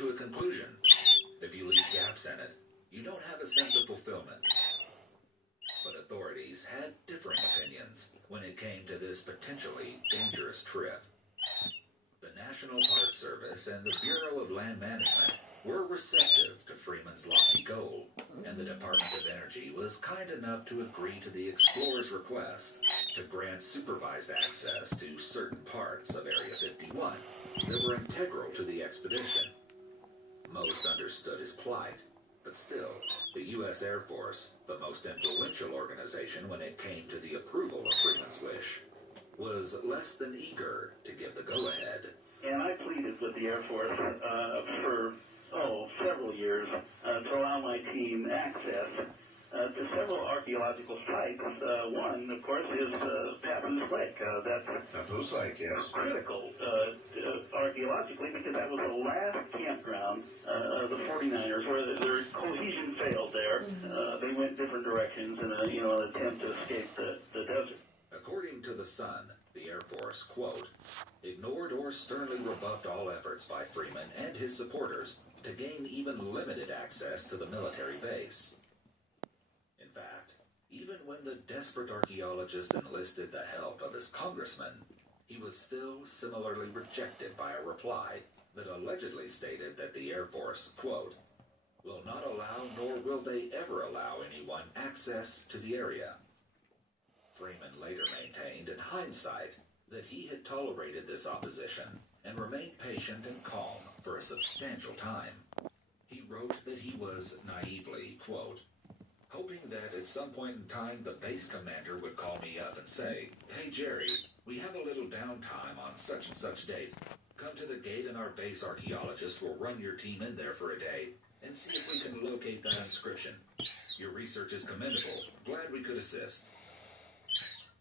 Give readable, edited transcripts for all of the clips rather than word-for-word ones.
to a conclusion. If you leave gaps in it, you don't have a sense of fulfillment. But authorities had differing opinions when it came to this potentially dangerous trip. The National Park Service and the Bureau of Land Management were receptive to Freeman's lofty goal, and the Department of Energy was kind enough to agree to the explorer's request to grant supervised access to certain parts of Area 51 that were integral to the expedition. Most understood his plight, but still, the U.S. Air Force, the most influential organization when it came to the approval of Freeman's wish, was less than eager to give the go-ahead. And I pleaded with the Air Force for several years to allow my team access to several archaeological sites. One, of course, is Papoose Lake. That's Papoose Lake, yes. Critical archaeologically because that was the last campground of the 49ers where their cohesion failed there. They went different directions in an attempt to escape the desert. According to The Sun, the Air Force, quote, ignored or sternly rebuffed all efforts by Freeman and his supporters to gain even limited access to the military base. In fact, even when the desperate archaeologist enlisted the help of his congressman, he was still similarly rejected by a reply that allegedly stated that the Air Force, quote, will not allow nor will they ever allow anyone access to the area. Freeman later maintained in hindsight that he had tolerated this opposition and remained patient and calm for a substantial time. He wrote that he was naively, quote, hoping that at some point in time the base commander would call me up and say, hey Jerry, we have a little downtime on such and such date. Come to the gate and our base archaeologist will run your team in there for a day and see if we can locate that inscription. Your research is commendable. Glad we could assist.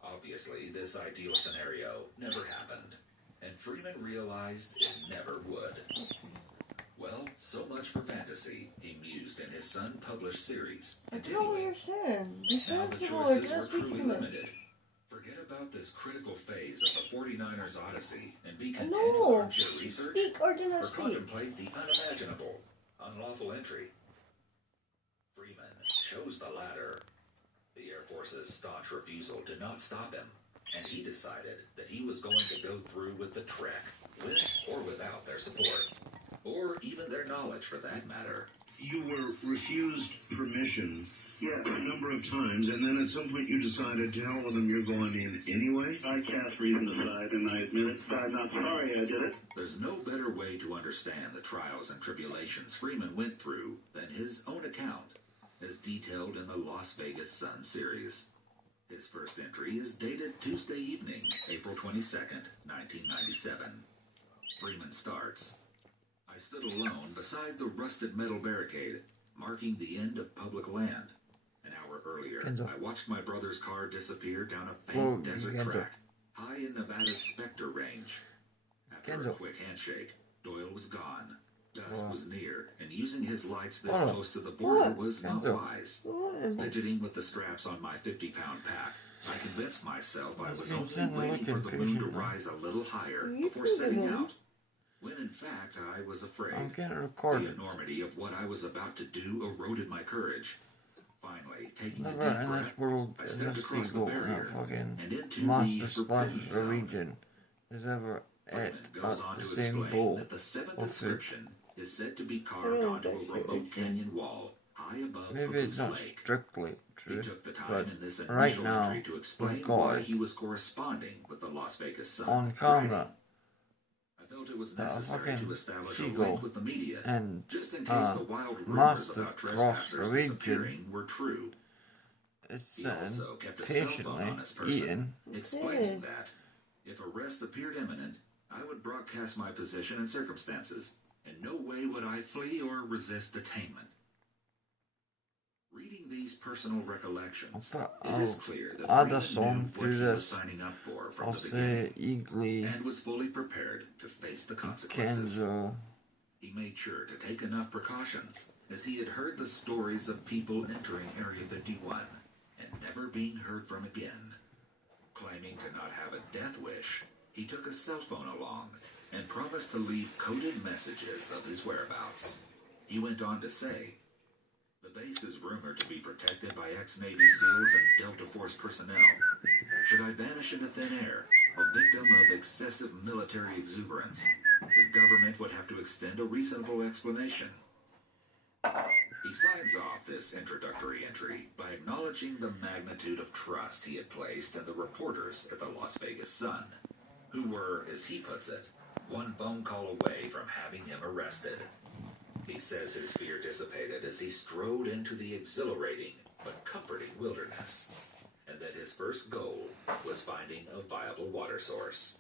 Obviously, this ideal scenario never happened, and Freeman realized it never would. Well, so much for fantasy, he mused in his Sun-published series. I know what you're saying. Now the choices were truly limited. Forget about this critical phase of the 49ers' odyssey and be content with armchair research, or contemplate the unimaginable, unlawful entry. Freeman chose the latter. The Air Force's staunch refusal did not stop him, and he decided that he was going to go through with the trek, with or without their support, or even their knowledge for that matter. You were refused permission Yes. a number of times, and then at some point you decided to hell with them, you're going in anyway? I cast reason aside, and I admit it. I'm not sorry I did it. There's no better way to understand the trials and tribulations Freeman went through than his own account, as detailed in the Las Vegas Sun series. His first entry is dated Tuesday evening, April 22nd, 1997. Freeman starts, I stood alone beside the rusted metal barricade, marking the end of public land. An hour earlier, Kenzo. I watched my brother's car disappear down a faint desert Kenzo. track, high in Nevada's Spectre Range. After a Kenzo. quick handshake, Doyle was gone. Dusk was near, and using his lights this Oh. close to the border was not Kenzo. wise. Fidgeting with the straps on my 50-pound pack, I convinced myself I was It's only waiting for the moon to impatient, man. rise a little higher You before setting fidgeting? out. When in fact I was afraid. I'm getting The recorded. enormity of what I was about to do eroded my courage. Finally, taking a deep Never in this breath, world I is stepped a across the seagull in a barrier fucking and into monster the slash forbidden zone. region has ever ate Freeman goes on the to same explain bowl that the seventh of fish. inscription is said to be carved Really onto a good remote food. canyon wall high above Maybe it's Papoose not Lake. strictly He true, took the time but in this right initial now, entry to explain with why God he was corresponding with the Las Vegas Sun. on camera, I felt it was a necessary fucking to establish a seagull link with the media, and just in case the wild rumors mastiff about cross trespassers the region disappearing were true. is He sitting also kept a cell phone patiently on his person, eating. explaining that if arrest appeared imminent, I would broadcast my position and circumstances. In no way would I flee or resist detainment. Reading these personal recollections, it is clear that add a Freeman song knew what to he was this. signing up for from I'll the beginning, say Eagly, and was fully prepared to face the consequences. Kenzo. He made sure to take enough precautions, as he had heard the stories of people entering Area 51 and never being heard from again. Claiming to not have a death wish, he took a cell phone along and promised to leave coded messages of his whereabouts. He went on to say, "The base is rumored to be protected by ex-Navy SEALs and Delta Force personnel. Should I vanish into thin air, a victim of excessive military exuberance, the government would have to extend a reasonable explanation." He signs off this introductory entry by acknowledging the magnitude of trust he had placed in the reporters at the Las Vegas Sun, who were, as he puts it, one phone call away from having him arrested. He says his fear dissipated as he strode into the exhilarating but comforting wilderness, and that his first goal was finding a viable water source.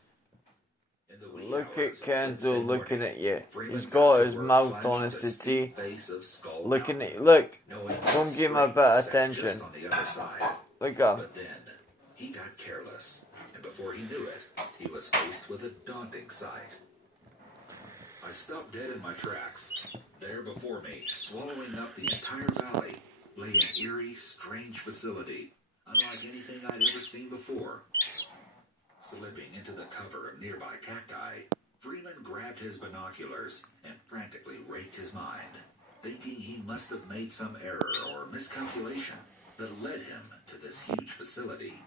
In the wee Look at hours of Kenzo Wednesday looking morning, at you. Freeman He's got got to his work mouth climbing on his the steep settee. face of Skull Looking Mountain, at look. knowing Come his give him a strength bit of was set attention. just on the other side. Look at him. But then he got careless, and before he knew it, he was faced with a daunting sight. I stopped dead in my tracks. There before me, swallowing up the entire valley, lay an eerie, strange facility, unlike anything I'd ever seen before. Slipping into the cover of nearby cacti, Freeman grabbed his binoculars and frantically raked his mind, thinking he must have made some error or miscalculation that led him to this huge facility.